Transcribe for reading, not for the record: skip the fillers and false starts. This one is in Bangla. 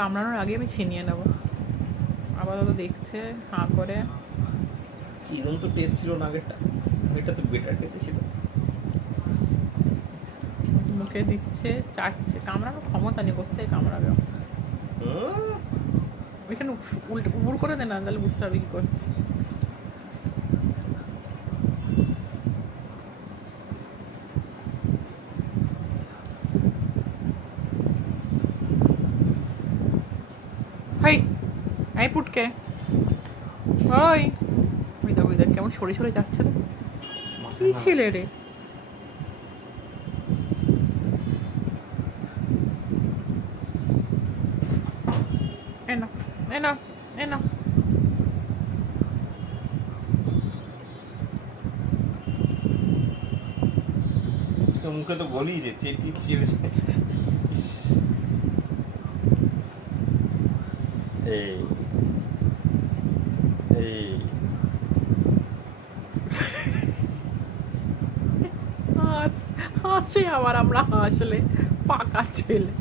কামড়ানোর আগে আমি ছিনিয়ে নেবো। আপাতত দেখছে হাঁ করে। কিরম তো টেস্ট ছিল না আগেরটা, আগেরটা তো বেটার খেতে ছিল। মুখে দিচ্ছে, চাটছে, কামড়ানোর ক্ষমতা নেই, কোথায় কামড়াবে। ওইখানে উল্টে উড় করে দে না, তাহলে বুঝতে পারবে কি করছে। হাই এই পুটকে, ওই ওই দেখ, ওই দেখ কেমন সরে সরে যাচ্ছে রে। কি ছেলে রে। এ না, এ না, এ না। মুখে তো বলি যে চেটি ছেড়ে এই এই হাসে আবার আমরা হাসলে, পাকা ছেলে।